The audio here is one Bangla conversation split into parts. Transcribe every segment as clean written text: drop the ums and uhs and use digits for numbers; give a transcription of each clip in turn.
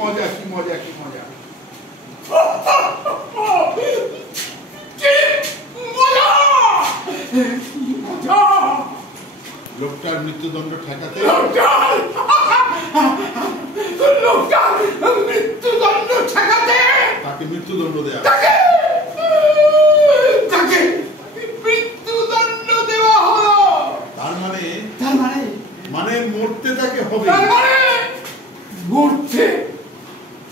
মজা কি মজা কি মজা লোকটার মৃত্যুদণ্ড ঠেকাতে তাকে মৃত্যুদণ্ড দেয়া হলো। তার মানে মরতে তাকে হবে, মরতে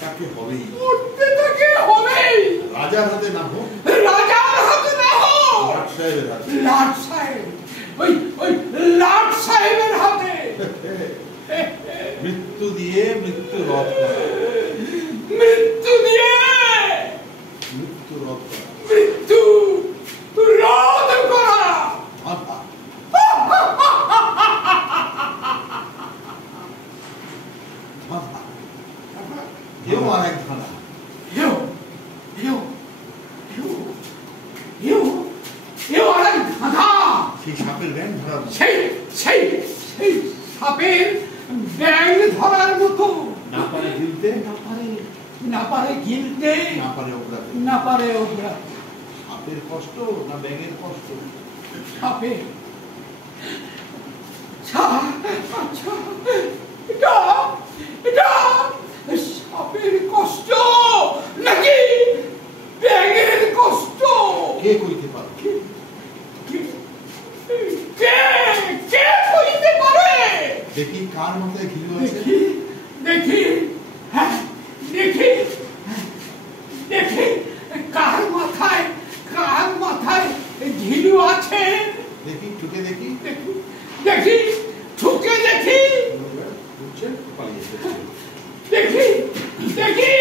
তাকে হবেই, মরতে তাকে হবেই। রাজার হাতে না হোক, রাজার হাতে না হোক, লাট সাহেবের হাতে, লাট সাহেব, ওই লাট সাহেবের হাতে। মৃত্যু দিয়ে মৃত্যু রদ করা, মৃত্যু দিয়ে মৃত্যু রদ করা, মৃত্যু রদ করা। হেউ আর এক ধাঁধা, হেউ হেউ হেউ হেউ হেউ আর এক ধাঁধা। সেই সাপের ব্যাং ধরার মতো, সেই সেই সেই সাপের ব্যাং ধরার মতো। না পারে গিলতে, না পারে গিলতে, না পারে ওগড়াতে। না পারে ওগড়াতে। সাপের কষ্ট না ব্যাঙের কষ্ট? সাপের। আচ্ছা, এটা এটা সাপের কষ্ট নাকি ব্যাঙের কষ্ট? কে কইতে পারে? কে কইতে পারে? দেখি কার মাথায় ঘিলু আছে, দেখি হ্যাঁ দেখি দেখি কার মাথায় ঘিলু আছে। দেখি ঠুকে দেখি, দেখি ঠুকে দেখি, বুঝছেন পালিয়ে দেখি দেখি